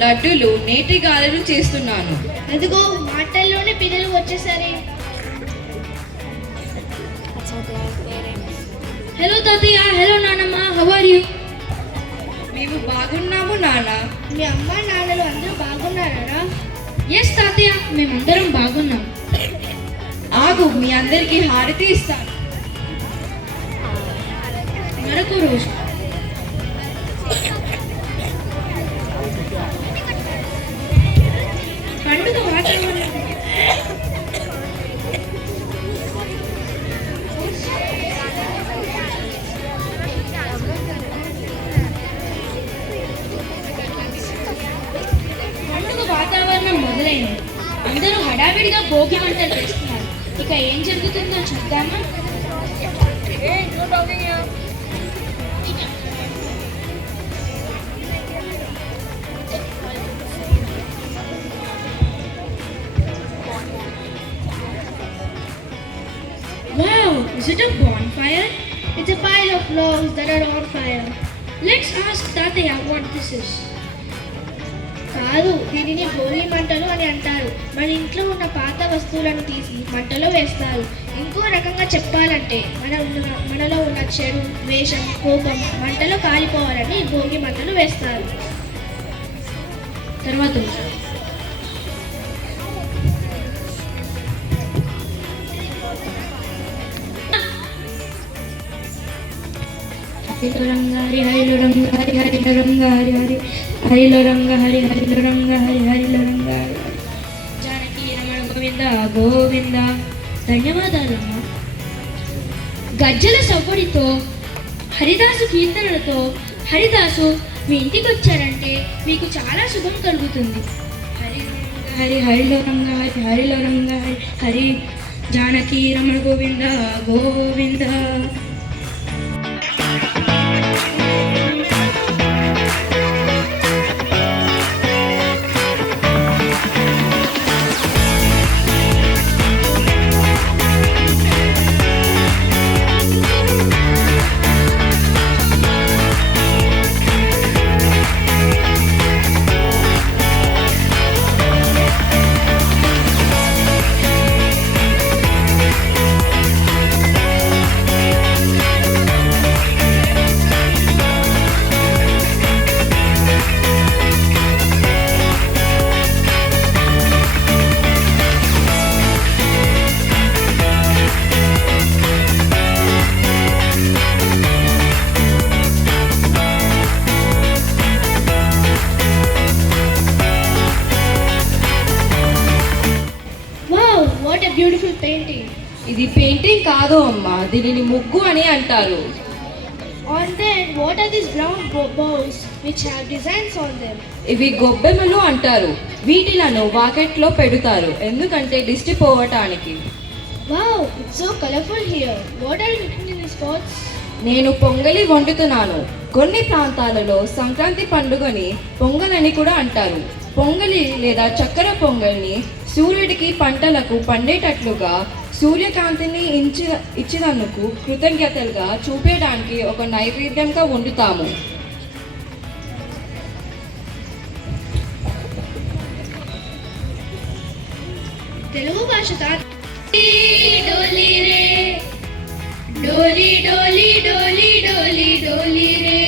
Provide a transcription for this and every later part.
లడ్డూలు, నేతి గారెలు చేస్తున్నాను. అదిగో మాటల్లోనే పిల్లలు వచ్చేసరి. హలో తాతయ్య, హలో నాన్నమ్మ, హౌ ఆర్ యూ? మేము బాగున్నాము నాన్న. మీ అమ్మ నాన్నలు అందరూ బాగున్నారా? ఎస్ తాతయ్య, మేమందరం బాగున్నాం. ఆగు, మీ అందరికీ హారతి ఇస్తాను. మరొక రోజు పండుగ వాతావరణం. వాతావరణం మొదలైంది. అందరూ హడావిడిగా భోగి మంటలు వేస్తున్నారు. ఇక ఏం జరుగుతుందో చూద్దామా? Wow, is it a bonfire? It's a pile of logs that are on fire. Let's ask Tataya what this is. కాదు, దీనిని భోగి మంటలు అని అంటారు. మన ఇంట్లో ఉన్న పాత వస్తువులను తీసి మంటలో వేస్తారు. ఇంకో రకంగా చెప్పాలంటే మనలో ఉన్న చెడు, ద్వేషం, కోపం మంటలో కాలిపోవాలని భోగి మంటలు వేస్తారు. తర్వాత రంగారి హరిలో రంగ హరి హరిలో రంగ హరి హరి హరిలో రంగ హరి హరిలో రంగ హరి హరిలో రంగ జానకి రమణ గోవింద గోవింద. ధన్యవాదాలమ్మా. గజ్జల సవ్వడితో, హరిదాసు కీర్తనలతో, హరిదాసు మీ ఇంటికి వచ్చారంటే మీకు చాలా శుభం కలుగుతుంది. హరి హరిలో రంగ హరి హరిలో రంగ హరి హరి జానకి రమణ గోవింద గోవింద. Beautiful painting. ఇది పెయింటింగ్ కాదు అమ్మా, దీనిని ముగ్గు అని అంటారు. On them, what are these brown balls which have designs on them? ఇవి గొబ్బెమ్మలు అంటారు. వీటిలను వాకెట్లో పెడతారు ఎందుకంటే దిష్టి పోవటానికి. Wow, it's so colorful here. What are you cooking in these pots? నేను పొంగలి వండుతున్నాను. కొన్ని ప్రాంతాలలో సంక్రాంతి పండుగని పొంగలని కూడా అంటారు. పొంగలి లేదా చక్కెర పొంగల్ని సూర్యుడికి పంటలకు పండేటట్లుగా సూర్యకాంతిని ఇచ్చినందుకు కృతజ్ఞతలుగా చూపేయడానికి ఒక నైవేద్యంగా వండుతాము. తెలుగు భాష డోలి రే డోలి డోలి డోలి డోలి డోలి రే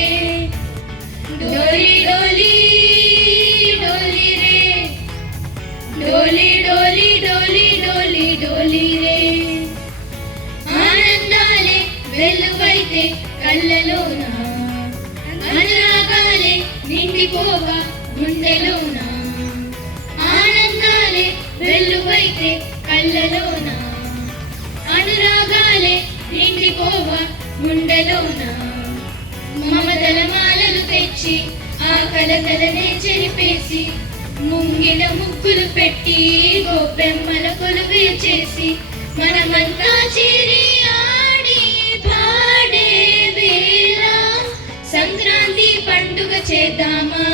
డోలి డోలి డోలి రే డోలి డోలి డోలి డోలి డోలి రే. ఆనందాలే వెల్లువైతే కళ్ళలోన, అనురాగాలే నిండిపోగా గుండెలోన. ఆనందాలే వెల్లువైతే కళ్ళలోన, అనురాగాలే నిండిపోగా గుండెలోన. మమతల మాలలు తెచ్చి ఆ కలకలనే చెరిపేసి, ముంగిల ముగ్గులు పెట్టి గొబ్బెమ్మల కొలువే చేసి, మనమంతా చిరి ఆడి పాడే వేళ సంక్రాంతి పండుగ చేద్దామా.